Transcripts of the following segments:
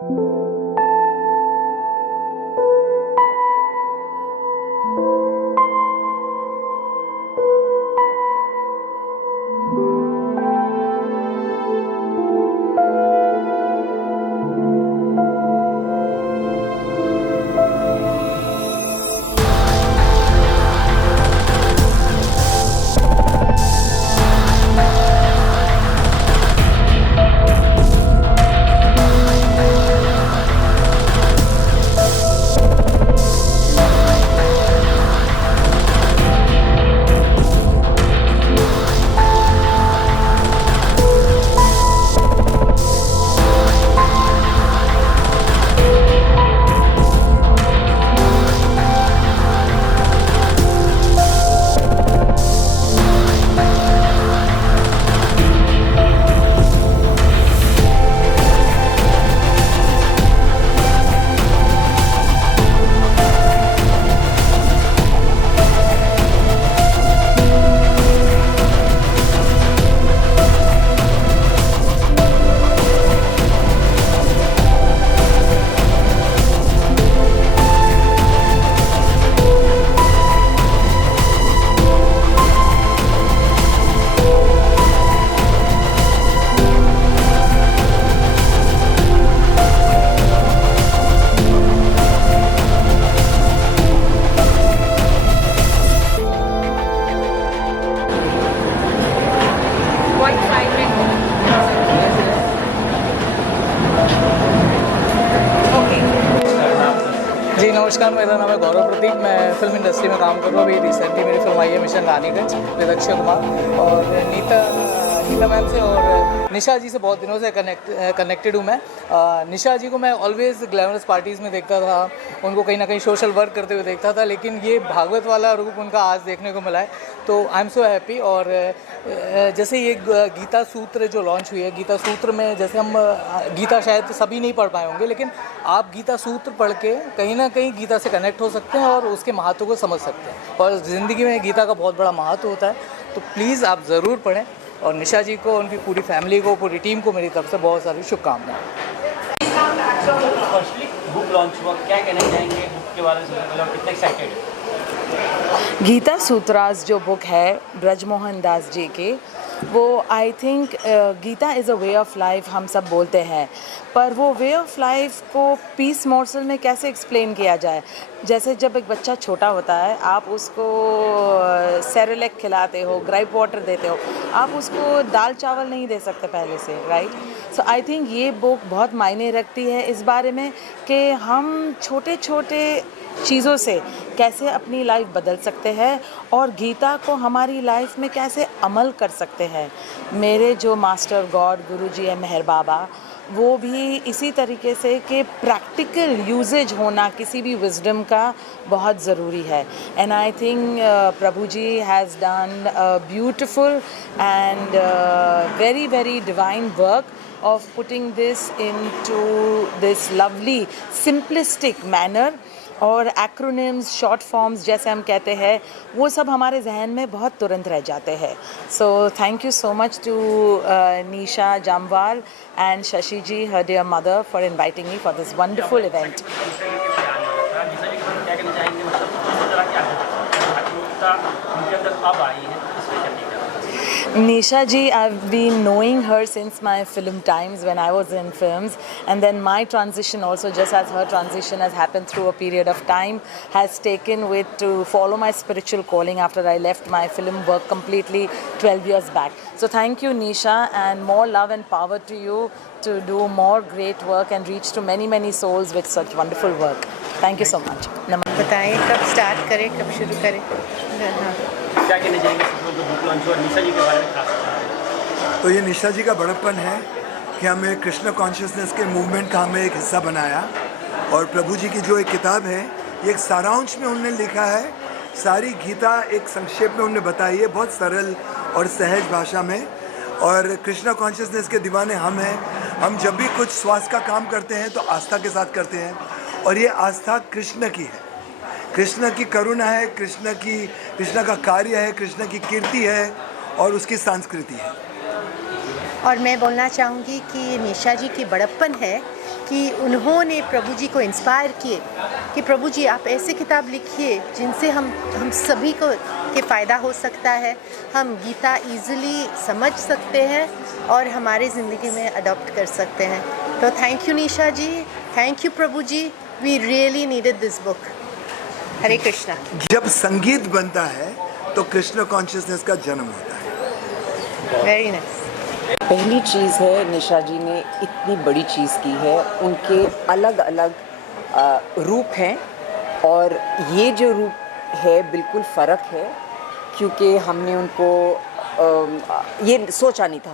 जी नमस्कार, मेरा नाम है गौरव प्रतीक। मैं फिल्म इंडस्ट्री में काम कर रहा हूँ। अभी रिसेंटली मेरी फिल्म आई है मिशन रानीगंज विद अक्षय कुमार और नीता मैम से और निशा जी से बहुत दिनों से कनेक्टेड हूँ मैं। निशा जी को मैं ऑलवेज़ ग्लैमरस पार्टीज़ में देखता था, उनको कहीं ना कहीं सोशल वर्क करते हुए देखता था, लेकिन ये भागवत वाला रूप उनका आज देखने को मिला है, तो आई एम सो हैप्पी। और जैसे ये गीता सूत्र जो लॉन्च हुई है, गीता सूत्र में जैसे हम गीता शायद सभी नहीं पढ़ पाए होंगे, लेकिन आप गीता सूत्र पढ़ के कहीं ना कहीं गीता से कनेक्ट हो सकते हैं और उसके महत्व को समझ सकते हैं। और ज़िंदगी में गीता का बहुत बड़ा महत्व होता है, तो प्लीज़ आप ज़रूर पढ़ें। और निशा जी को, उनकी पूरी फैमिली को, पूरी टीम को मेरी तरफ से बहुत सारी शुभकामनाएं। बुक लॉन्च हुआ, क्या कहना चाहेंगे बुक के बारे में, मतलब कितने एक्साइटेड? गीता सूत्रास जो बुक है ब्रजमोहन दास जी की, वो I think Gita is a way of life हम सब बोलते हैं, पर वो वे ऑफ लाइफ को पीस मॉर्सल में कैसे एक्सप्लेन किया जाए। जैसे जब एक बच्चा छोटा होता है, आप उसको सेरेलेक खिलाते हो, ग्राइप वाटर देते हो, आप उसको दाल चावल नहीं दे सकते पहले से, राइट। सो आई थिंक ये बुक बहुत मायने रखती है इस बारे में कि हम छोटे छोटे चीज़ों से कैसे अपनी लाइफ बदल सकते हैं और गीता को हमारी लाइफ में कैसे अमल कर सकते हैं। मेरे जो मास्टर गॉड गुरुजी है मेहर बाबा, वो भी इसी तरीके से कि प्रैक्टिकल यूजेज होना किसी भी विजडम का बहुत ज़रूरी है। And I think Prabhu ji has done a beautiful and very very divine work of putting this into this lovely simplistic manner। और एक्रोनिम्स, शॉर्ट फॉर्म्स जैसे हम कहते हैं, वो सब हमारे जहन में बहुत तुरंत रह जाते हैं। So thank you so much to Nisha Jamwal and Shashi ji, her dear mother, for inviting me for this wonderful event. Nisha ji, I've been knowing her since my film times when I was in films, and then my transition also, just as her transition has happened through a period of time, has taken with to follow my spiritual calling after I left my film work completely 12 years back. So thank you Nisha, and more love and power to you to do more great work and reach to many many souls with such wonderful work. Thank you so much. बताएं कब start करें, कब शुरू करें? क्या कहना चाहेंगे book launch और निशा जी के बारे में खास? तो ये निशा जी का बड़प्पन है कि हमें कृष्ण कॉन्शियसनेस के मूवमेंट का हमें एक हिस्सा बनाया, और प्रभु जी की जो एक किताब है, ये एक सारांश में उन्होंने लिखा है। सारी गीता एक संक्षेप में उन्होंने बताई है, बहुत सरल और सहज भाषा में। और कृष्ण कॉन्शियसनेस के दीवाने हम हैं। हम जब भी कुछ स्वास्थ्य का काम करते हैं तो आस्था के साथ करते हैं, और ये आस्था कृष्ण की है, कृष्ण की करुणा है, कृष्ण का कार्य है, कृष्ण की कीर्ति है और उसकी संस्कृति है। और मैं बोलना चाहूँगी कि निशा जी की बड़प्पन है कि उन्होंने प्रभु जी को इंस्पायर किए कि प्रभु जी आप ऐसे किताब लिखिए जिनसे हम सभी को के फ़ायदा हो सकता है, हम गीता इजीली समझ सकते हैं और हमारे ज़िंदगी में अडॉप्ट कर सकते हैं। तो thank you Nisha ji, thank you Prabhu ji, we really needed this book. Hare Krishna. जब संगीत बनता है तो कृष्ण कॉन्शियसनेस का जन्म होता है। Very nice. पहली चीज़ है, निशा जी ने इतनी बड़ी चीज़ की है, उनके अलग अलग रूप हैं और ये जो रूप है बिल्कुल फ़र्क है, क्योंकि हमने उनको ये सोचा नहीं था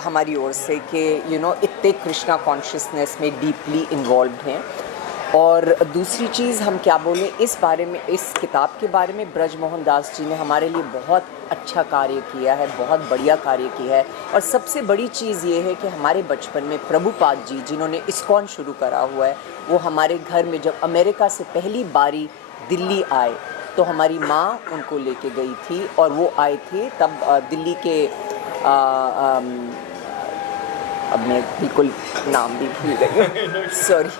हमारी ओर से कि इतने कृष्णा कॉन्शियसनेस में डीपली इन्वॉल्व हैं। और दूसरी चीज़ हम क्या बोलें इस बारे में, इस किताब के बारे में, ब्रजमोहन दास जी ने हमारे लिए बहुत अच्छा कार्य किया है, बहुत बढ़िया कार्य किया है। और सबसे बड़ी चीज़ ये है कि हमारे बचपन में प्रभुपाद जी जिन्होंने इस्कॉन शुरू करा हुआ है, वो हमारे घर में जब अमेरिका से पहली बारी दिल्ली आए तो हमारी माँ उनको लेके गई थी और वो आए थे तब दिल्ली के अब मैं बिल्कुल नाम भी भूल गई, सॉरी,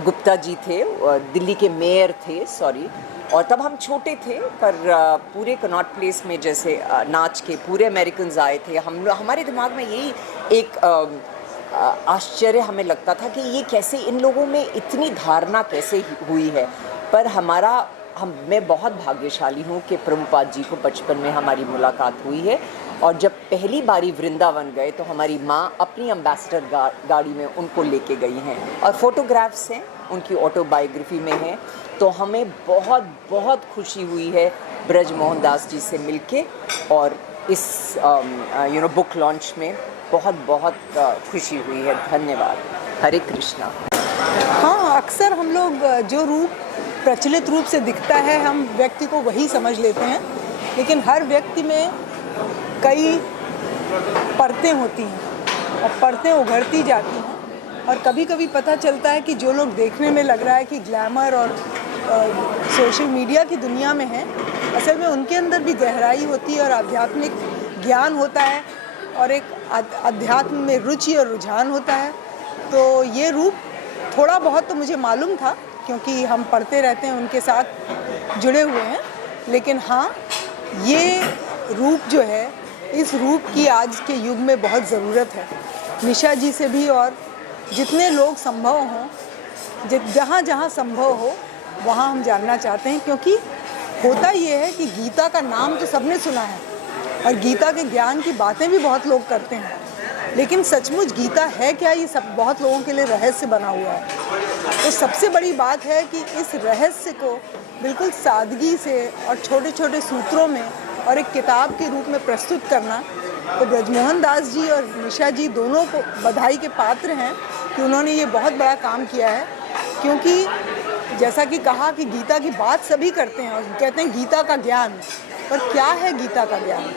गुप्ता जी थे, दिल्ली के मेयर थे, सॉरी। और तब हम छोटे थे, पर पूरे कनॉट प्लेस में जैसे नाच के पूरे अमेरिकन्स आए थे। हमारे दिमाग में यही एक आश्चर्य हमें लगता था कि ये कैसे, इन लोगों में इतनी धारणा कैसे हुई है। पर मैं बहुत भाग्यशाली हूँ कि प्रभुपाद जी को बचपन में हमारी मुलाकात हुई है। और जब पहली बारी वृंदावन गए तो हमारी माँ अपनी एम्बेसडर गाड़ी में उनको लेके गई हैं और फोटोग्राफ्स हैं उनकी ऑटोबायोग्राफी में हैं। तो हमें बहुत बहुत खुशी हुई है ब्रजमोहन दास जी से मिलके और इस बुक लॉन्च में बहुत बहुत खुशी हुई है। धन्यवाद। हरे कृष्णा। हाँ, अक्सर हम लोग जो रूप प्रचलित रूप से दिखता है हम व्यक्ति को वही समझ लेते हैं, लेकिन हर व्यक्ति में कई परतें होती हैं और परतें उभरती जाती हैं। और कभी कभी पता चलता है कि जो लोग देखने में लग रहा है कि ग्लैमर और सोशल मीडिया की दुनिया में हैं, असल में उनके अंदर भी गहराई होती है और आध्यात्मिक ज्ञान होता है और एक अध्यात्म में रुचि और रुझान होता है। तो ये रूप थोड़ा बहुत तो मुझे मालूम था क्योंकि हम पढ़ते रहते हैं, उनके साथ जुड़े हुए हैं। लेकिन हाँ, ये रूप जो है, इस रूप की आज के युग में बहुत ज़रूरत है। निशा जी से भी और जितने लोग संभव हों, जहाँ जहाँ संभव हो वहाँ हम जानना चाहते हैं, क्योंकि होता ये है कि गीता का नाम तो सबने सुना है और गीता के ज्ञान की बातें भी बहुत लोग करते हैं, लेकिन सचमुच गीता है क्या, ये सब बहुत लोगों के लिए रहस्य बना हुआ है। तो सबसे बड़ी बात है कि इस रहस्य को बिल्कुल सादगी से और छोटे छोटे सूत्रों में और एक किताब के रूप में प्रस्तुत करना, तो ब्रजमोहन दास जी और निशा जी दोनों को बधाई के पात्र हैं कि उन्होंने ये बहुत बड़ा काम किया है। क्योंकि जैसा कि कहा कि गीता की बात सभी करते हैं और कहते हैं गीता का ज्ञान, पर क्या है गीता का ज्ञान,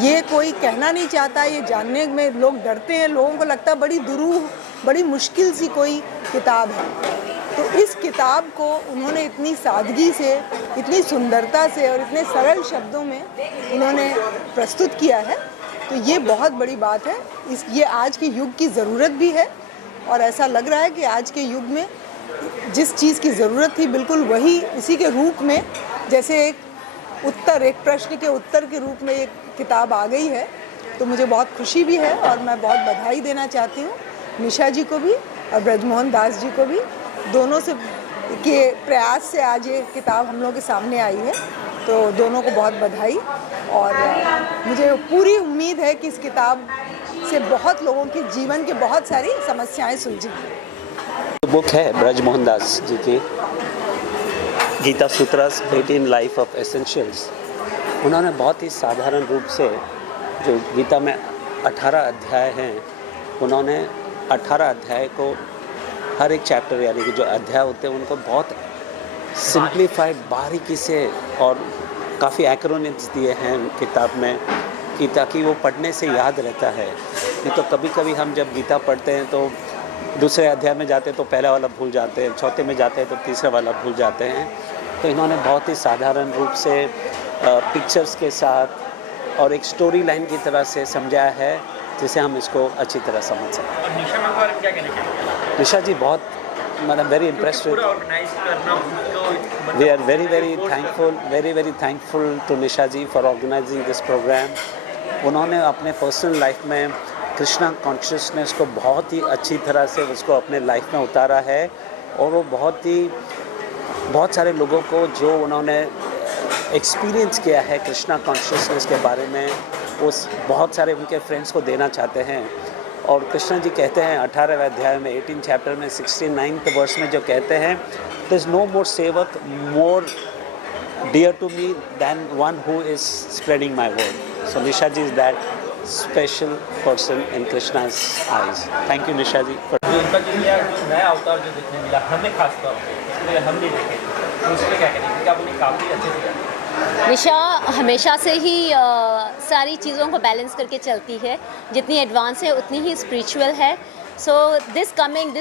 ये कोई कहना नहीं चाहता, ये जानने में लोग डरते हैं। लोगों को लगता है बड़ी दुरूह, बड़ी मुश्किल सी कोई किताब है। तो इस किताब को उन्होंने इतनी सादगी से, इतनी सुंदरता से और इतने सरल शब्दों में उन्होंने प्रस्तुत किया है। तो ये बहुत बड़ी बात है। ये आज के युग की ज़रूरत भी है और ऐसा लग रहा है कि आज के युग में जिस चीज़ की ज़रूरत थी बिल्कुल वही, उसी के रूप में, जैसे एक प्रश्न के उत्तर के रूप में एक किताब आ गई है। तो मुझे बहुत खुशी भी है और मैं बहुत बधाई देना चाहती हूँ निशा जी को भी और ब्रजमोहन दास जी को भी, दोनों से के प्रयास से आज ये किताब हम लोगों के सामने आई है। तो दोनों को बहुत बधाई और मुझे पूरी उम्मीद है कि इस किताब से बहुत लोगों के जीवन की बहुत सारी समस्याएं सुलझेंगी। बुक है ब्रजमोहन दास जी की गीता सूत्रास 18 लाइफ ऑफ एसेंशियल्स। उन्होंने बहुत ही साधारण रूप से, जो गीता में 18 अध्याय हैं, उन्होंने 18 अध्याय को, हर एक चैप्टर यानी कि जो अध्याय होते हैं उनको बहुत सिंप्लीफाइड बारीकी से और काफ़ी एक्रोनिम्स दिए हैं किताब में कि ताकि वो पढ़ने से याद रहता है। नहीं तो कभी कभी हम जब गीता पढ़ते हैं तो दूसरे अध्याय में जाते हैं तो पहला वाला भूल जाते हैं, चौथे में जाते हैं तो तीसरा वाला भूल जाते हैं। तो इन्होंने बहुत ही साधारण रूप से पिक्चर्स के साथ और एक स्टोरी लाइन की तरह से समझाया है, जिससे हम इसको अच्छी तरह समझ सकें। और निशा मैम के बारे में क्या कहना चाहेंगे? निशा जी बहुत मतलब वेरी इम्प्रेस्ड पूरा ऑर्गेनाइज करना तो We are very thankful to Nisha ji for organizing this program. उन्होंने अपने पर्सनल लाइफ में कृष्णा कॉन्शियसनेस को बहुत ही अच्छी तरह से उसको अपने लाइफ में उतारा है, और वो बहुत सारे लोगों को जो उन्होंने एक्सपीरियंस किया है कृष्णा कॉन्शियसनेस के बारे में, वो बहुत सारे उनके फ्रेंड्स को देना चाहते हैं। और कृष्ण जी कहते हैं 18वें अध्याय में 18 चैप्टर में 69th वर्स में जो कहते हैं, there is no more sevak more dear to me than one who is spreading my word. So Nisha ji is that special person in Krishna's eyes. Thank you Nisha ji. जो उनका जो नया अवतार जो देखने मिला हमें खास तौर पे, हम नहीं देखे, तो उस पर क्या करेंगे? क्योंकि आप उन्हें काफ़ी अच्छे से जानते हैं। निशा हमेशा से ही सारी चीज़ों को बैलेंस करके चलती है, जितनी एडवांस है उतनी ही स्पिरिचुअल है। So this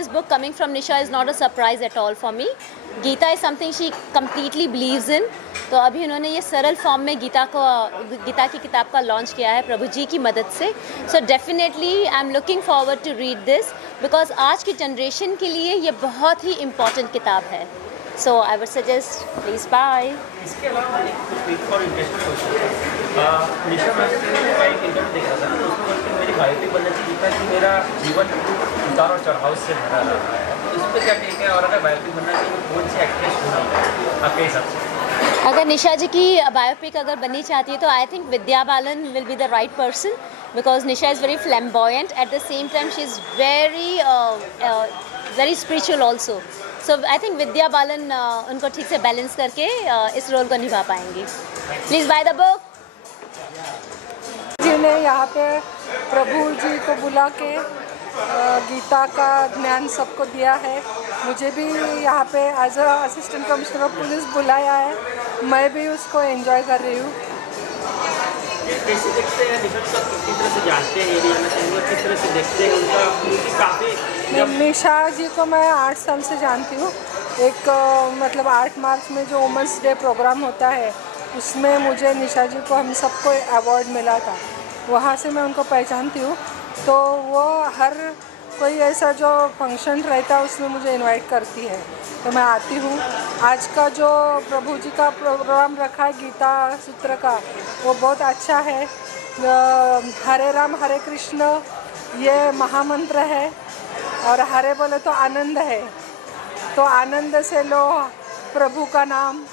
book coming from Nisha is not a surprise at all for me. Gita is something she completely believes in. तो अभी उन्होंने ये सरल फॉर्म में गीता की किताब का लॉन्च किया है प्रभु जी की मदद से। So definitely I am looking forward to read this, because आज की जनरेशन के लिए ये बहुत ही इम्पॉर्टेंट किताब है। So I would suggest please buy. इसके अलावा एक और इंटरेस्टिंग क्वेश्चन, निशा मैम का एक इंटरव्यू देख रहा था, तो उसमें बोलते मेरी बायोपिक बनना चाहिए था कि मेरा जीवन उतार और चढ़ाव से भरा रहा है। तो इस पर क्या टेक है, और अगर बायोपिक बनना चाहिए तो कौन सी एक्ट्रेस होना है आपके हिसाब से? अगर निशा जी की बायोपिक अगर बननी चाहती है तो I think Vidya Balan will be the right person, because Nisha is very flamboyant, at the same time she is very spiritual also. So I think Vidya Balan उनको ठीक से बैलेंस करके इस रोल को निभा पाएंगी। Please buy the book. जी ने यहाँ पे प्रभु जी को बुला के गीता का ज्ञान सबको दिया है। मुझे भी यहाँ पे as a assistant commissioner of police बुलाया है, मैं भी उसको एंजॉय कर रही हूँ। कैसे देखते हैं निशा जी को, किस तरह से जानते हैं, ये भी जानना चाहेंगे, किस तरह से देखते हैं उनका काफ़ी? निशा जी को मैं 8 साल से जानती हूँ। एक मतलब 8 मार्च में जो वुमेंस डे प्रोग्राम होता है उसमें मुझे निशा जी को हम सबको अवार्ड मिला था, वहाँ से मैं उनको पहचानती हूँ। तो वो हर कोई ऐसा जो फंक्शन रहता है उसमें मुझे इनवाइट करती है, तो मैं आती हूँ। आज का जो प्रभु जी का प्रोग्राम रखा है गीता सूत्र का, वो बहुत अच्छा है। हरे राम हरे कृष्ण ये महामंत्र है, और हरे बोले तो आनंद है, तो आनंद से लो प्रभु का नाम,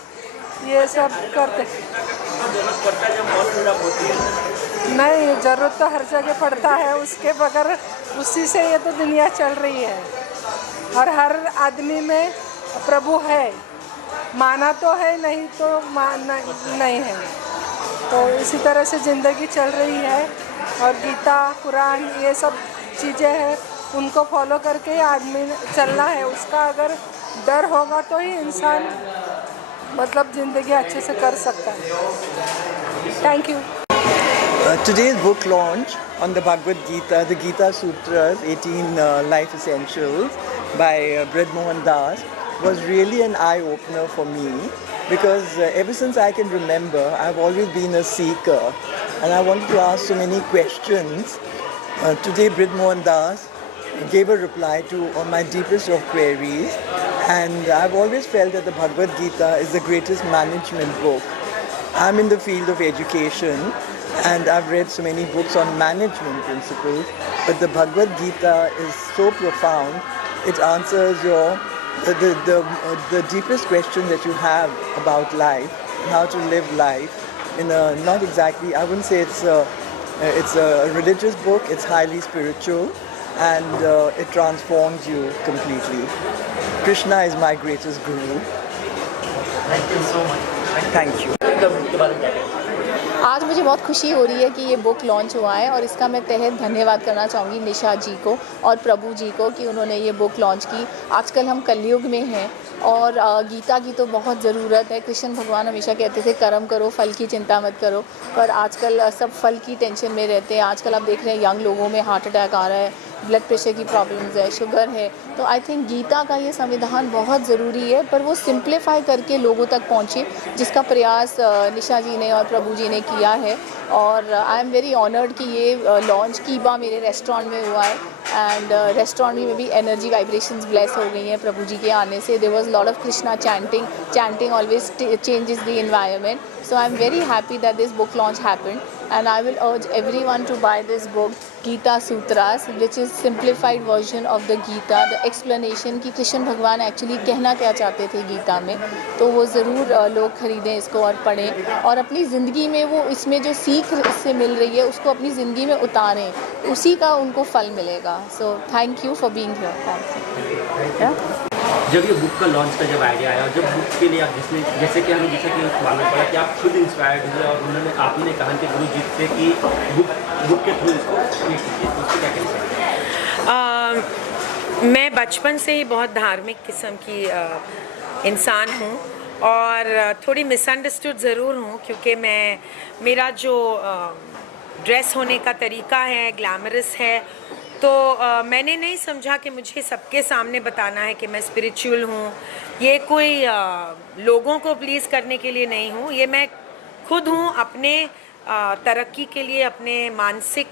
ये सब करते। नहीं, ज़रूरत तो हर जगह पड़ता है, उसके बगैर उसी से ये तो दुनिया चल रही है, और हर आदमी में प्रभु है, माना तो है, नहीं तो नहीं है। तो इसी तरह से ज़िंदगी चल रही है, और गीता कुरान ये सब चीज़ें हैं, उनको फॉलो करके आदमी चलना है। उसका अगर डर होगा तो ही इंसान मतलब ज़िंदगी अच्छे से कर सकता है। Thank you. Today's book launch on the Bhagavad Gita, the Gita Sutras, 18 Life Essentials by Brij Mohan Das, was really an eye-opener for me, because ever since I can remember, I've always been a seeker, and I wanted to ask so many questions. Today Brij Mohan Das gave a reply to all my deepest of queries, and I've always felt that the Bhagavad Gita is the greatest management book. I'm in the field of education, and I've read so many books on management principles, but the Bhagavad Gita is so profound. It answers the deepest question that you have about life, and how to live life in a, not exactly, I wouldn't say it's a religious book, it's highly spiritual, and it transforms you completely. Krishna is my greatest guru. Thank you so much. Thank you. आज मुझे बहुत खुशी हो रही है कि ये book launch हुआ है, और इसका मैं तहे धन्यवाद करना चाहूँगी निशा जी को और प्रभु जी को कि उन्होंने ये बुक लॉन्च की। आजकल हम कलयुग में हैं, और गीता की तो बहुत ज़रूरत है। कृष्ण भगवान हमेशा कहते थे कर्म करो, फल की चिंता मत करो, पर आजकल सब फल की टेंशन में रहते हैं। आजकल आप देख रहे हैं यंग लोगों में हार्ट अटैक आ रहा है, ब्लड प्रेशर की प्रॉब्लम्स है, शुगर है, तो आई थिंक गीता का ये संविधान बहुत ज़रूरी है, पर वो सिंप्लीफाई करके लोगों तक पहुँचे, जिसका प्रयास निशा जी ने और प्रभु जी ने किया है। और आई एम वेरी ऑनर्ड कि ये लॉन्च कीबा मेरे रेस्टोरेंट में हुआ है, एंड रेस्टोरेंट में भी एनर्जी वाइब्रेशंस ब्लेस हो गई हैं प्रभु जी के आने से। There was lot of Krishna chanting always changes the environment, so I'm very happy that this book launch happened, and I will urge everyone to buy this book, Gita Sutras, which is simplified version of the Gita, the explanation कि कृष्ण भगवान actually कहना क्या चाहते थे गीता में। तो वो ज़रूर लोग ख़रीदें इसको और पढ़ें, और अपनी ज़िंदगी में वो इसमें जो सीख इससे मिल रही है उसको अपनी ज़िंदगी में उतारें, उसी का उनको फल मिलेगा। सो thank you for being here. जब ये बुक का लॉन्च का जब आइडिया आया, जब बुक के लिए आप जैसे कि हमें जैसा कि मालूम पड़ा कि आप खुद इंस्पायर्ड हुए और आपने कहा कि गुरु जी से कि बुक के थ्रू इसको क्रिएट कीजिए, तो उसको क्या कहना चाहिए? मैं बचपन से ही बहुत धार्मिक किस्म की इंसान हूँ, और थोड़ी मिसअंडरस्टूड ज़रूर हूँ, क्योंकि मेरा जो ड्रेस होने का तरीका है ग्लैमरस है, तो मैंने नहीं समझा कि मुझे सबके सामने बताना है कि मैं स्पिरिचुअल हूँ। ये कोई लोगों को प्लीज़ करने के लिए नहीं हूँ, ये मैं खुद हूँ, अपने तरक्की के लिए, अपने मानसिक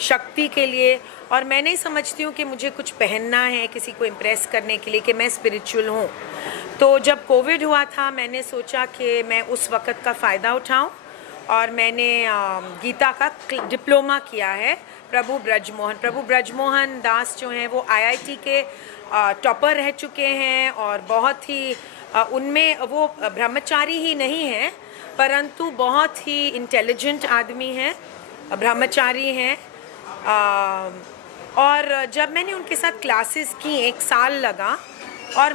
शक्ति के लिए। और मैं नहीं समझती हूँ कि मुझे कुछ पहनना है किसी को इम्प्रेस करने के लिए कि मैं स्पिरिचुअल हूँ। तो जब कोविड हुआ था, मैंने सोचा कि मैं उस वक़्त का फ़ायदा उठाऊँ, और मैंने गीता का डिप्लोमा किया है। प्रभु ब्रजमोहन दास जो हैं वो IIT के टॉपर रह चुके हैं, और बहुत ही उनमें वो ब्रह्मचारी ही नहीं हैं, परंतु बहुत ही इंटेलिजेंट आदमी हैं, ब्रह्मचारी हैं। और जब मैंने उनके साथ क्लासेस की, 1 साल लगा, और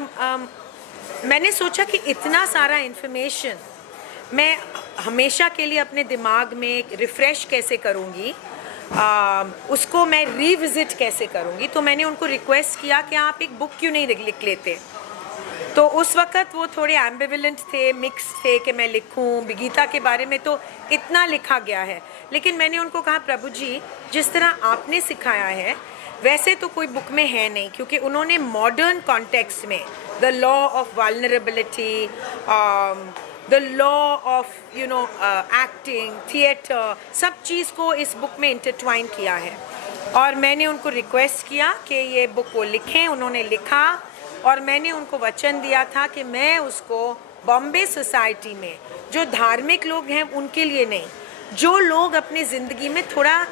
मैंने सोचा कि इतना सारा इन्फॉर्मेशन मैं हमेशा के लिए अपने दिमाग में रिफ़्रेश कैसे करूँगी, उसको मैं रिविज़िट कैसे करूँगी। तो मैंने उनको रिक्वेस्ट किया कि आप एक बुक क्यों नहीं लिख लेते। तो उस वक़्त वो थोड़े एम्बिवेलेंट थे, मिक्स थे कि मैं लिखूँ। गीता के बारे में तो इतना लिखा गया है, लेकिन मैंने उनको कहा प्रभु जी, जिस तरह आपने सिखाया है वैसे तो कोई बुक में है नहीं, क्योंकि उन्होंने मॉडर्न कॉन्टेक्स्ट में the law of vulnerability, the law of acting, theatre, सब चीज़ को इस बुक में इंटरट्वाइन किया है। और मैंने उनको रिक्वेस्ट किया कि ये बुक को लिखें। उन्होंने लिखा, और मैंने उनको वचन दिया था कि मैं उसको बॉम्बे सोसाइटी में जो धार्मिक लोग हैं उनके लिए नहीं, जो लोग अपनी ज़िंदगी में थोड़ा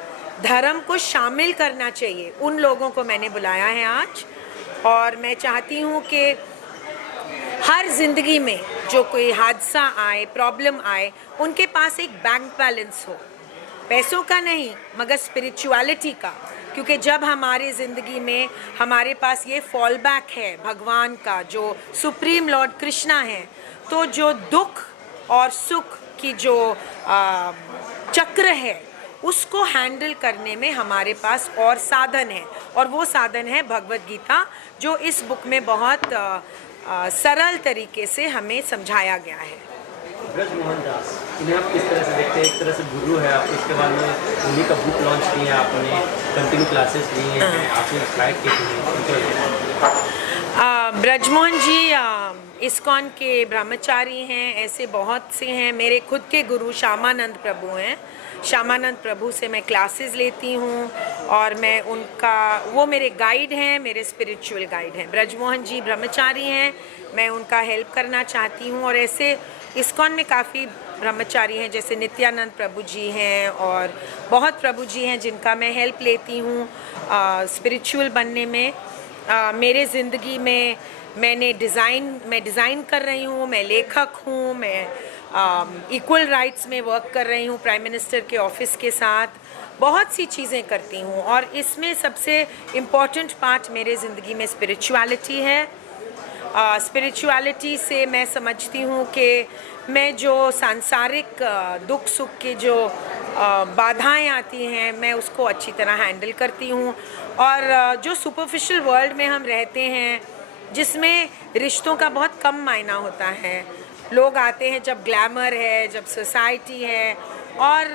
धर्म को शामिल करना चाहिए, उन लोगों को मैंने बुलाया है आज। और मैं चाहती हूँ कि हर ज़िंदगी में जो कोई हादसा आए, प्रॉब्लम आए, उनके पास एक बैंक बैलेंस हो, पैसों का नहीं मगर स्पिरिचुअलिटी का। क्योंकि जब हमारे ज़िंदगी में हमारे पास ये फॉल बैक है भगवान का, जो सुप्रीम लॉर्ड कृष्णा है, तो जो दुख और सुख की जो चक्र है उसको हैंडल करने में हमारे पास और साधन है, और वो साधन है भगवद गीता, जो इस बुक में बहुत सरल तरीके से हमें समझाया गया है। ब्रजमोहन दास, इन्हें आप किस तरह से देखते हैं? एक तरह से गुरु है आप, इसके बाद में उन्हीं का बुक लॉन्च किया, आपने कंटिन्यू क्लासेस ली हैं, आपने इंस्पायर किए। ब्रजमोहन जी इस्कॉन के ब्रह्मचारी हैं, ऐसे बहुत से हैं। मेरे खुद के गुरु श्यामानंद प्रभु हैं। श्यामानंद प्रभु से मैं क्लासेस लेती हूँ, और मैं उनका, वो मेरे गाइड हैं, मेरे स्पिरिचुअल गाइड हैं। ब्रजमोहन जी ब्रह्मचारी हैं, मैं उनका हेल्प करना चाहती हूँ। और ऐसे इस्कॉन में काफ़ी ब्रह्मचारी हैं, जैसे नित्यानंद प्रभु जी हैं, और बहुत प्रभु जी हैं जिनका मैं हेल्प लेती हूँ स्पिरिचुअल बनने में। मेरे ज़िंदगी में मैं डिज़ाइन कर रही हूँ, मैं लेखक हूँ, मैं इक्वल राइट्स में वर्क कर रही हूँ प्राइम मिनिस्टर के ऑफिस के साथ, बहुत सी चीज़ें करती हूँ। और इसमें सबसे इम्पॉर्टेंट पार्ट मेरे ज़िंदगी में स्पिरिचुअलिटी है। स्पिरिचुअलिटी से मैं समझती हूँ कि मैं जो सांसारिक दुख सुख के जो बाधाएं आती हैं, मैं उसको अच्छी तरह हैंडल करती हूँ। और जो सुपरफिशियल वर्ल्ड में हम रहते हैं, जिसमें रिश्तों का बहुत कम मायना होता है, लोग आते हैं जब ग्लैमर है, जब सोसाइटी है, और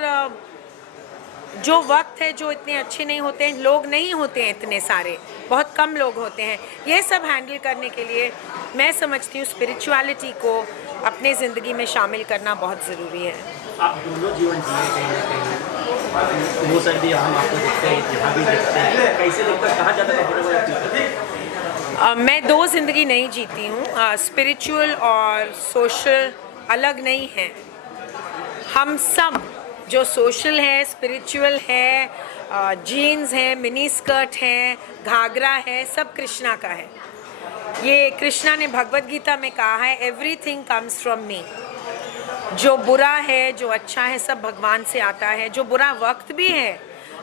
जो वक्त है जो इतने अच्छे नहीं होते हैं, लोग नहीं होते हैं इतने सारे, बहुत कम लोग होते हैं, ये सब हैंडल करने के लिए मैं समझती हूँ स्पिरिचुअलिटी को अपने ज़िंदगी में शामिल करना बहुत ज़रूरी है। आप दोनों जीवन जिए कहीं ना कहीं, वो साइड भी हम आपको देखते हैं, यहाँ भी देखते हैं, कैसे देखकर कहाँ ज़्यादा कंफर्टेबल है? मैं दो ज़िंदगी नहीं जीती हूँ, स्पिरिचुअल और सोशल अलग नहीं हैं। हम सब जो सोशल है, स्पिरिचुअल है, जीन्स है, मिनी स्कर्ट है, घाघरा है, सब कृष्णा का है। ये कृष्णा ने भगवद गीता में कहा है, एवरीथिंग कम्स फ्रॉम मी। जो बुरा है, जो अच्छा है, सब भगवान से आता है। जो बुरा वक्त भी है,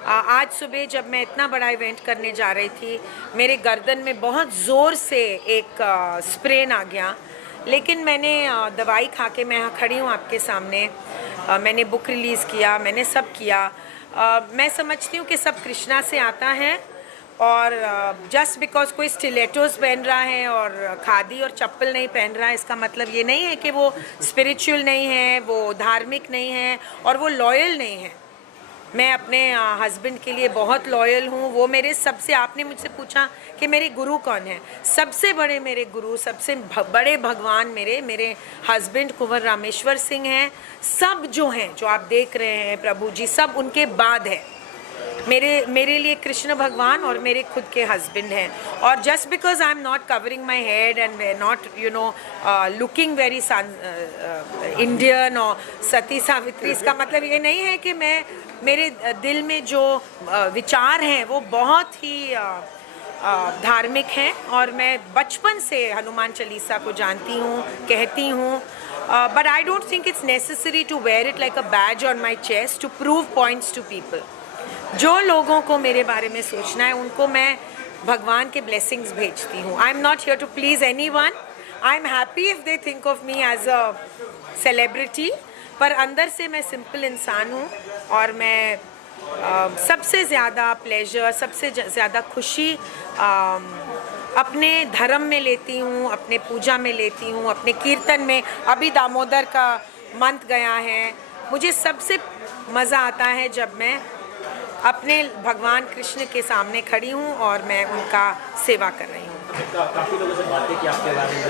आज सुबह जब मैं इतना बड़ा इवेंट करने जा रही थी, मेरे गर्दन में बहुत ज़ोर से एक स्प्रेन आ गया, लेकिन मैंने दवाई खा के मैं यहाँ खड़ी हूँ आपके सामने, मैंने बुक रिलीज़ किया, मैंने सब किया। मैं समझती हूँ कि सब कृष्णा से आता है, और जस्ट बिकॉज कोई स्टिलेटोस पहन रहा है और खादी और चप्पल नहीं पहन रहा है, इसका मतलब ये नहीं है कि वो स्पिरिचुअल नहीं है, वो धार्मिक नहीं है और वो लॉयल नहीं है। मैं अपने हस्बैंड के लिए बहुत लॉयल हूँ। वो मेरे सबसे, आपने मुझसे पूछा कि मेरे गुरु कौन है, सबसे बड़े मेरे गुरु, सबसे बड़े भगवान मेरे हस्बैंड कुंवर रामेश्वर सिंह हैं। सब जो हैं, जो आप देख रहे हैं प्रभु जी, सब उनके बाद है। मेरे लिए कृष्ण भगवान और मेरे खुद के हस्बैंड हैं। और just because I am not covering my head and not looking very Indian और सती सावित्री, इसका मतलब ये नहीं है कि मेरे दिल में जो विचार हैं वो बहुत ही धार्मिक हैं, और मैं बचपन से हनुमान चालीसा को जानती हूँ, कहती हूँ, but I don't think it's necessary to wear it like a badge on my chest to prove points to people. जो लोगों को मेरे बारे में सोचना है उनको मैं भगवान के ब्लेसिंग्स भेजती हूँ। I am not here to please anyone. I am happy if they think of me as a celebrity, पर अंदर से मैं सिंपल इंसान हूँ, और मैं सबसे ज़्यादा प्लेजर, सबसे ज़्यादा खुशी अपने धर्म में लेती हूँ, अपने पूजा में लेती हूँ, अपने कीर्तन में। अभी दामोदर का मंत्र गया है, मुझे सबसे मज़ा आता है जब मैं अपने भगवान कृष्ण के सामने खड़ी हूँ और मैं उनका सेवा कर रही हूँ। काफ़ी लोगों से बातें की आपके बारे में,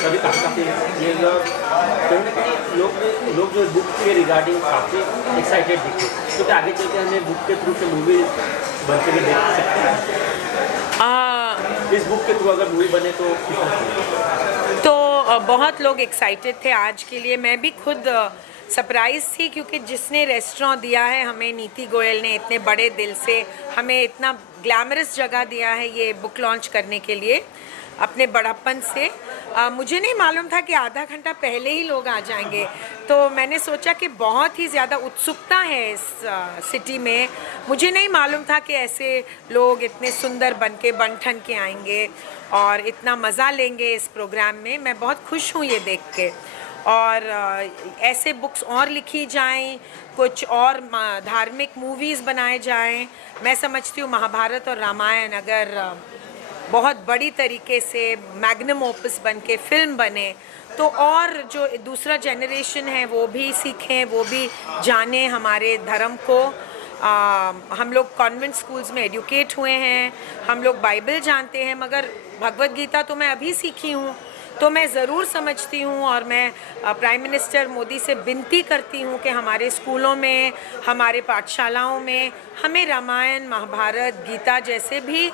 सभी काफ़ी ये कहीं ना कहीं लोग जो बुक के रिगार्डिंग काफ़ी एक्साइटेड दिखे, क्योंकि आगे चल के हमें बुक के थ्रू से मूवी बनते हुए देख सकते हैं। इस बुक के थ्रू अगर मूवी बने तो बहुत लोग एक्साइटेड थे आज के लिए। मैं भी खुद सरप्राइज थी, क्योंकि जिसने रेस्टोरेंट दिया है हमें, नीति गोयल ने इतने बड़े दिल से हमें इतना ग्लैमरस जगह दिया है ये बुक लॉन्च करने के लिए अपने बड़प्पन से। मुझे नहीं मालूम था कि आधा घंटा पहले ही लोग आ जाएंगे, तो मैंने सोचा कि बहुत ही ज़्यादा उत्सुकता है इस सिटी में। मुझे नहीं मालूम था कि ऐसे लोग इतने सुंदर बन ठन के आएंगे और इतना मज़ा लेंगे इस प्रोग्राम में। मैं बहुत खुश हूँ ये देख के, और ऐसे बुक्स और लिखी जाएं, कुछ और धार्मिक मूवीज़ बनाए जाएं। मैं समझती हूँ महाभारत और रामायण अगर बहुत बड़ी तरीके से मैग्नम ओपस बन के फिल्म बने, तो और जो दूसरा जनरेशन है वो भी सीखें, वो भी जाने हमारे धर्म को। हम लोग कॉन्वेंट स्कूल्स में एजुकेट हुए हैं, हम लोग बाइबल जानते हैं, मगर भगवद गीता तो मैं अभी सीखी हूँ। तो मैं ज़रूर समझती हूँ, और मैं प्राइम मिनिस्टर मोदी से विनती करती हूँ कि हमारे स्कूलों में, हमारे पाठशालाओं में हमें रामायण, महाभारत, गीता जैसे भी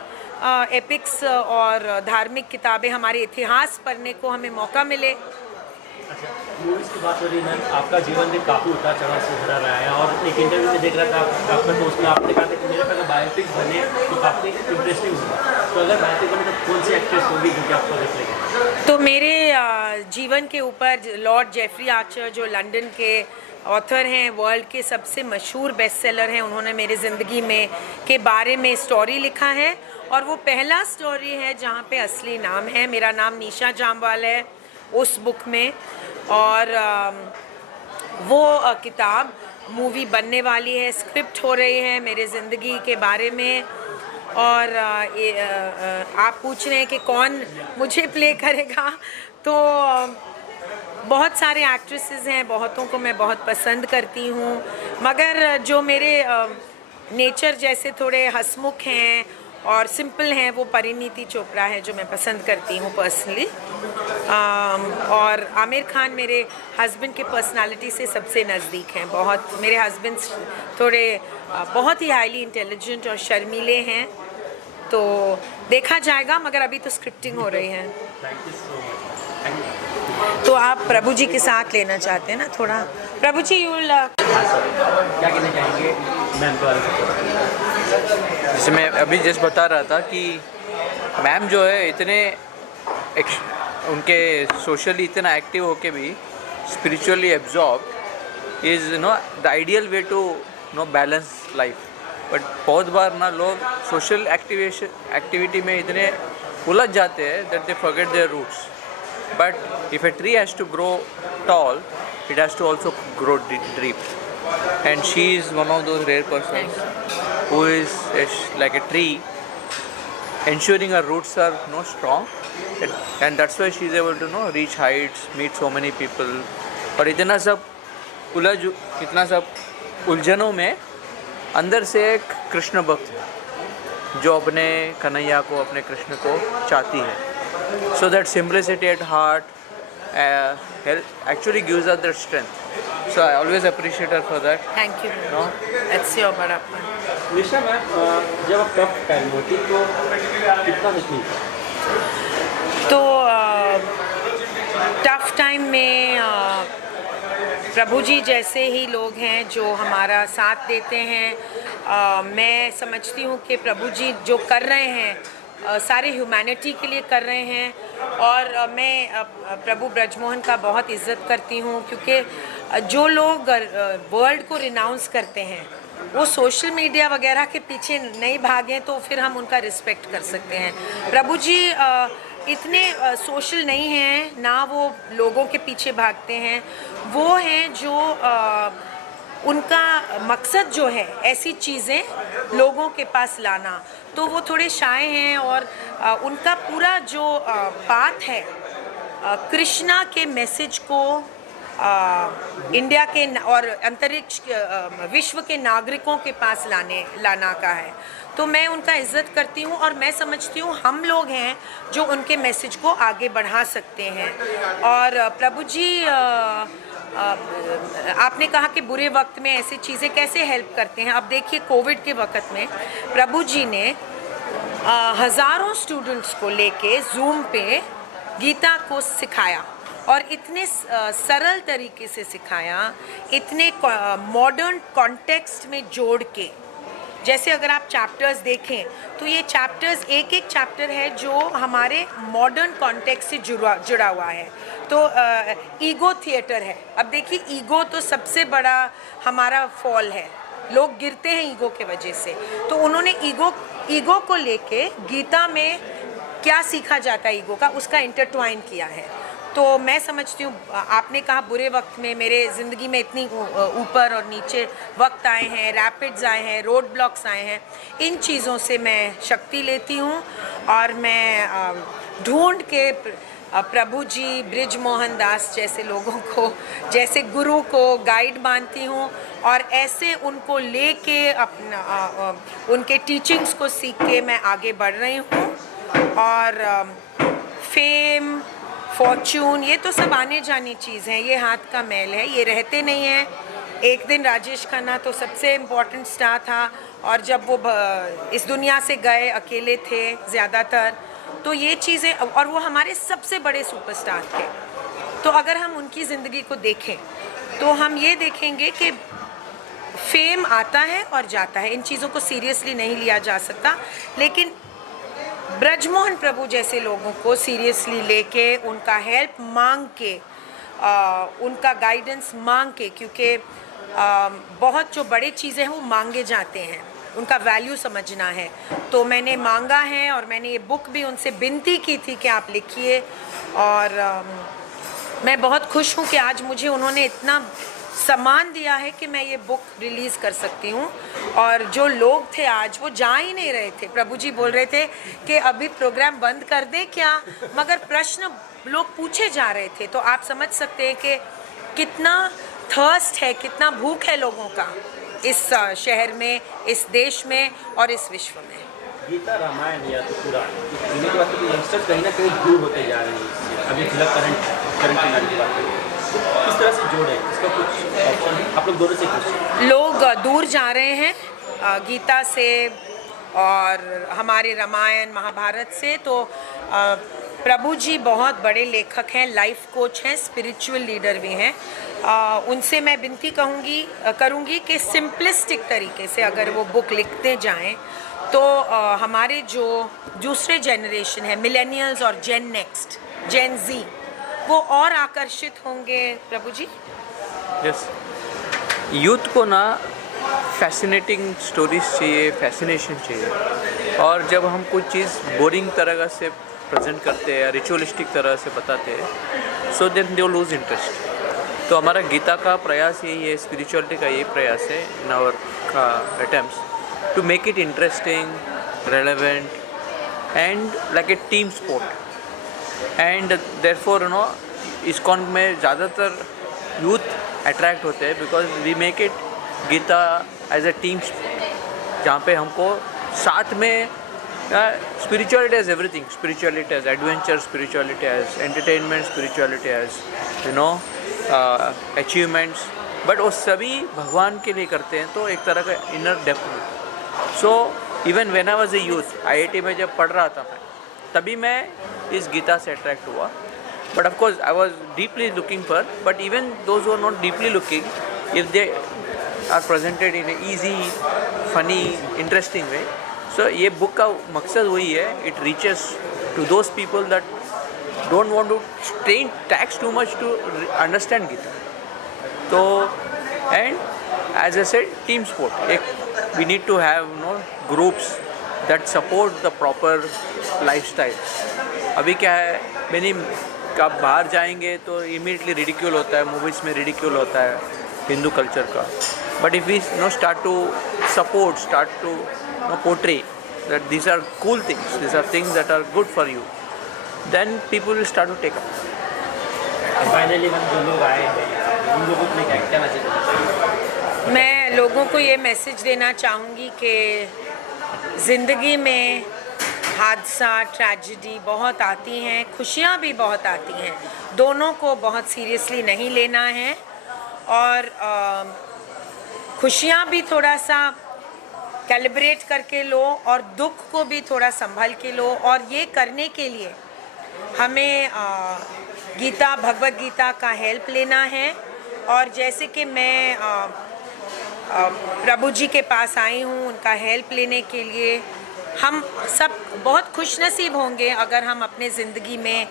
एपिक्स और धार्मिक किताबें, हमारे इतिहास पढ़ने को हमें मौका मिले। अच्छा, मूवीज़ की बात हो रही है, आपका जीवन भी काफ़ी उतार चढ़ाव से भरा रहा है, और एक इंटरव्यू में देख रहा था आपका, तो उसमें आपने कहा था कि मेरे अगर बायोपिक बने तो काफ़ी इंटरेस्टिंग होगा। तो अगर बायोपिक बने तो कौन सी एक्ट्रेस होगी जो कि आपको देखेगा? तो मेरे जीवन के ऊपर लॉर्ड जेफरी आर्चर, जो लंदन के ऑथर हैं, वर्ल्ड के सबसे मशहूर बेस्ट सेलर हैं, उन्होंने मेरे ज़िंदगी में के बारे में स्टोरी लिखा है, और वो पहला स्टोरी है जहाँ पे असली नाम है। मेरा नाम निशा जामवाल है उस बुक में, और वो किताब मूवी बनने वाली है, स्क्रिप्ट हो रही है मेरे ज़िंदगी के बारे में। और आप पूछ रहे हैं कि कौन मुझे प्ले करेगा, तो बहुत सारे एक्ट्रेसेस हैं, बहुतों को मैं बहुत पसंद करती हूँ, मगर जो मेरे नेचर जैसे थोड़े हंसमुख हैं और सिंपल हैं, वो परिणीति चोपड़ा है जो मैं पसंद करती हूँ पर्सनली। और आमिर खान मेरे हस्बैंड के पर्सनालिटी से सबसे नज़दीक हैं बहुत। मेरे हस्बैंड थोड़े बहुत ही हाईली इंटेलिजेंट और शर्मीले हैं, तो देखा जाएगा, मगर अभी तो स्क्रिप्टिंग हो रही है। तो आप प्रभु जी के साथ लेना चाहते हैं ना थोड़ा? प्रभु जी क्या कहना चाहेंगे मैम के बारे में? जैसे मैं अभी जस्ट बता रहा था कि मैम जो है इतने उनके सोशली इतना एक्टिव होके भी spiritually absorb is the ideal way to balance life. But बहुत बार ना लोग सोशल एक्टिविटी में इतने उलझ जाते हैं that they forget their roots. But if a tree has to grow tall, it has to also grow deep, and she is one of those rare persons who is like a tree, ensuring her roots are strong, and that's why she is able to reach heights, meet so many people। और इतना सब उलझनों में अंदर से एक कृष्ण भक्त जो अपने कन्हैया को, अपने कृष्ण को चाहती है। So that simplicity at heart actually gives her that strength, so I always appreciate her for that। Thank you. That's your बड़प्पन। निशा मैम, जब आप टफ टाइम होती तो कितना मुश्किल था? तो टफ टाइम में प्रभु जी जैसे ही लोग हैं जो हमारा साथ देते हैं। मैं समझती हूँ कि प्रभु जी जो कर रहे हैं सारे ह्यूमैनिटी के लिए कर रहे हैं, और मैं प्रभु ब्रजमोहन का बहुत इज़्ज़त करती हूँ, क्योंकि जो लोग वर्ल्ड को रिनाउंस करते हैं वो सोशल मीडिया वगैरह के पीछे नहीं भागें, तो फिर हम उनका रिस्पेक्ट कर सकते हैं। प्रभु जी इतने सोशल नहीं हैं, ना वो लोगों के पीछे भागते हैं। वो हैं जो उनका मकसद जो है ऐसी चीज़ें लोगों के पास लाना, तो वो थोड़े शाय हैं, और उनका पूरा जो बात है कृष्णा के मैसेज को इंडिया के और अंतरिक्ष विश्व के नागरिकों के पास लाना का है। तो मैं उनका इज़्ज़त करती हूँ, और मैं समझती हूँ हम लोग हैं जो उनके मैसेज को आगे बढ़ा सकते हैं। और प्रभु जी आपने कहा कि बुरे वक्त में ऐसी चीज़ें कैसे हेल्प करते हैं। अब देखिए कोविड के वक्त में प्रभु जी ने हज़ारों स्टूडेंट्स को लेके जूम पे गीता को सिखाया, और इतने सरल तरीके से सिखाया, इतने मॉडर्न कॉन्टेक्स्ट में जोड़ के। जैसे अगर आप चैप्टर्स देखें तो ये चैप्टर्स एक एक चैप्टर है जो हमारे मॉडर्न कॉन्टेक्स्ट से जुड़ा हुआ है। तो ईगो थिएटर है। अब देखिए ईगो तो सबसे बड़ा हमारा फॉल है, लोग गिरते हैं ईगो के वजह से। तो उन्होंने ईगो को लेके गीता में क्या सीखा जाता है ईगो का, उसका इंटरट्वाइन किया है। तो मैं समझती हूँ आपने कहा बुरे वक्त में मेरे ज़िंदगी में इतनी ऊपर और नीचे वक्त आए हैं, रैपिड्स आए हैं, रोड ब्लॉक्स आए हैं, इन चीज़ों से मैं शक्ति लेती हूँ, और मैं ढूंढ के प्रभु जी ब्रिज मोहन दास जैसे लोगों को, जैसे गुरु को गाइड मानती हूँ, और ऐसे उनको लेके अपना उनके टीचिंग्स को सीख के मैं आगे बढ़ रही हूँ। और फेम, फॉर्च्यून, ये तो सब आने जानी चीज़ है, ये हाथ का मैल है, ये रहते नहीं हैं। एक दिन राजेश खन्ना तो सबसे इम्पोर्टेंट स्टार था, और जब वो इस दुनिया से गए अकेले थे ज़्यादातर, तो ये चीज़ें, और वो हमारे सबसे बड़े सुपरस्टार थे। तो अगर हम उनकी ज़िंदगी को देखें तो हम ये देखेंगे कि फेम आता है और जाता है, इन चीज़ों को सीरियसली नहीं लिया जा सकता। लेकिन ब्रजमोहन प्रभु जैसे लोगों को सीरियसली लेके, उनका हेल्प मांग के, उनका गाइडेंस मांग के, क्योंकि बहुत जो बड़े चीज़ें हैं वो मांगे जाते हैं, उनका वैल्यू समझना है। तो मैंने मांगा है, और मैंने ये बुक भी उनसे विनती की थी कि आप लिखिए, और मैं बहुत खुश हूँ कि आज मुझे उन्होंने इतना सम्मान दिया है कि मैं ये बुक रिलीज़ कर सकती हूँ। और जो लोग थे आज वो जा ही नहीं रहे थे, प्रभु जी बोल रहे थे कि अभी प्रोग्राम बंद कर दे क्या, मगर प्रश्न लोग पूछे जा रहे थे। तो आप समझ सकते हैं कि कितना थर्स्ट है, कितना भूख है लोगों का इस शहर में, इस देश में और इस विश्व में। गीता रामायण या तो पुराण इन्हीं के बाद तो यंगस्टर्स कहीं ना कहीं दूर होते जा रहे हैं इससे। अभी फिलहाल करंट सिनारी की बात करें तो किस तरह से जोड़ें, इसका कुछ ऑप्शन आप लोग दोनों से कुछ लोग दूर जा रहे हैं गीता से और हमारे रामायण महाभारत से। तो प्रभु जी बहुत बड़े लेखक हैं, लाइफ कोच हैं, स्पिरिचुअल लीडर भी हैं। उनसे मैं विनती करूँगी कि सिंपलिस्टिक तरीके से अगर वो बुक लिखते जाएं तो हमारे जो दूसरे जनरेशन है, मिलेनियल्स और जेन नेक्स्ट, जेन जी, वो और आकर्षित होंगे प्रभु जी। यस, यूथ को ना फैसिनेटिंग स्टोरीज चाहिए, फैसिनेशन चाहिए। और जब हम कुछ चीज़ बोरिंग तरह से प्रेजेंट करते हैं, रिचुअलिस्टिक तरह से बताते हैं, so then they lose interest. तो हमारा गीता का प्रयास यही है, स्पिरिचुअलिटी का यही प्रयास है in our attempts to make it interesting, relevant and like a team sport. And therefore you know ISKCON में ज़्यादातर यूथ अट्रैक्ट होते हैं because we make it Gita as a team, जहाँ पे हमको साथ में spirituality as everything, spirituality as adventure, spirituality as entertainment, spirituality as you know achievements, but वो सभी भगवान के लिए करते हैं तो एक तरह का inner depth. So even when I was a youth, IIT में जब पढ़ रहा था मैं, तभी मैं इस गीता से अट्रैक्ट हुआ। But of course I was deeply looking for, but even those who are not deeply looking, if they are presented in a easy, funny, interesting way, so ये बुक का मकसद वही है, it reaches to those people that don't want to strain tax too much to understand Gita. So, and as I said, team sport. We need to have groups that support the proper lifestyle. अभी क्या है, मैंने कब बाहर जाएंगे तो immediately ridicule होता है, मूवीज़ में रिडिक्यूल होता है हिंदू कल्चर का. But if we start to support, start to portray that these are cool things, these are things that are good for you, then people will start to take up. Finally हम जो लोग आए हैं उन लोगों को क्या कहना चाहिए? मैं लोगों को ये मैसेज देना चाहूँगी कि ज़िंदगी में हादसा, ट्रेजेडी बहुत आती हैं, खुशियाँ भी बहुत आती हैं, दोनों को बहुत सीरियसली नहीं लेना है. और खुशियाँ भी थोड़ा सा कैलिब्रेट करके लो और दुख को भी थोड़ा संभल के लो. और ये करने के लिए हमें गीता, भगवद गीता का हेल्प लेना है. और जैसे कि मैं प्रभु जी के पास आई हूँ उनका हेल्प लेने के लिए, हम सब बहुत खुशनसीब होंगे अगर हम अपने ज़िंदगी में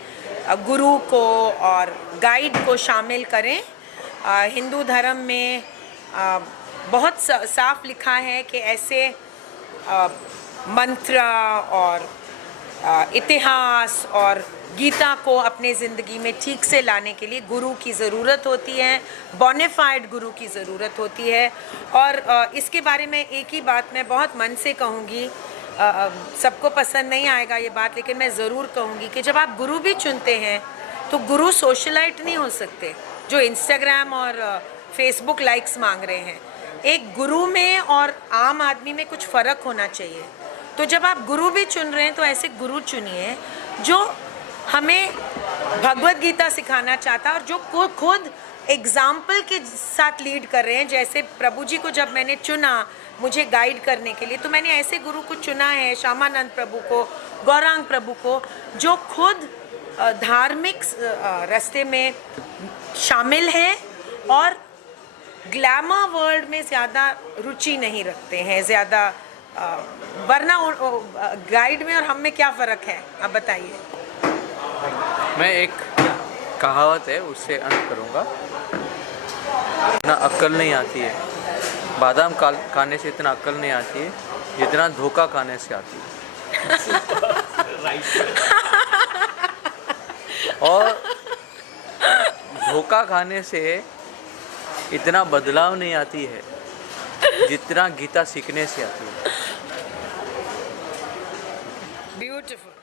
गुरु को और गाइड को शामिल करें. हिंदू धर्म में बहुत साफ लिखा है कि ऐसे मंत्र और इतिहास और गीता को अपने ज़िंदगी में ठीक से लाने के लिए गुरु की ज़रूरत होती है, बोनाफाइड गुरु की ज़रूरत होती है. और इसके बारे में एक ही बात मैं बहुत मन से कहूँगी, सबको पसंद नहीं आएगा ये बात, लेकिन मैं ज़रूर कहूँगी कि जब आप गुरु भी चुनते हैं तो गुरु सोशलाइट नहीं हो सकते जो इंस्टाग्राम और फेसबुक लाइक्स मांग रहे हैं. एक गुरु में और आम आदमी में कुछ फ़र्क होना चाहिए. तो जब आप गुरु भी चुन रहे हैं तो ऐसे गुरु चुनिए जो हमें भगवद गीता सिखाना चाहता है और जो खुद एग्जाम्पल के साथ लीड कर रहे हैं. जैसे प्रभु जी को जब मैंने चुना मुझे गाइड करने के लिए, तो मैंने ऐसे गुरु को चुना है, श्यामानंद प्रभु को, गौरांग प्रभु को, जो खुद धार्मिक रास्ते में शामिल हैं और ग्लैमर वर्ल्ड में ज़्यादा रुचि नहीं रखते हैं ज़्यादा. वरना गाइड में और हम में क्या फ़र्क है, आप बताइए. मैं एक कहावत है उससे अंत करूँगा. इतना अक्ल नहीं आती है, बादाम खाने से इतना अक्ल नहीं आती है जितना धोखा खाने से आती है. और धोखा खाने से इतना बदलाव नहीं आती है जितना गीता सीखने से आती है. ब्यूटीफुल.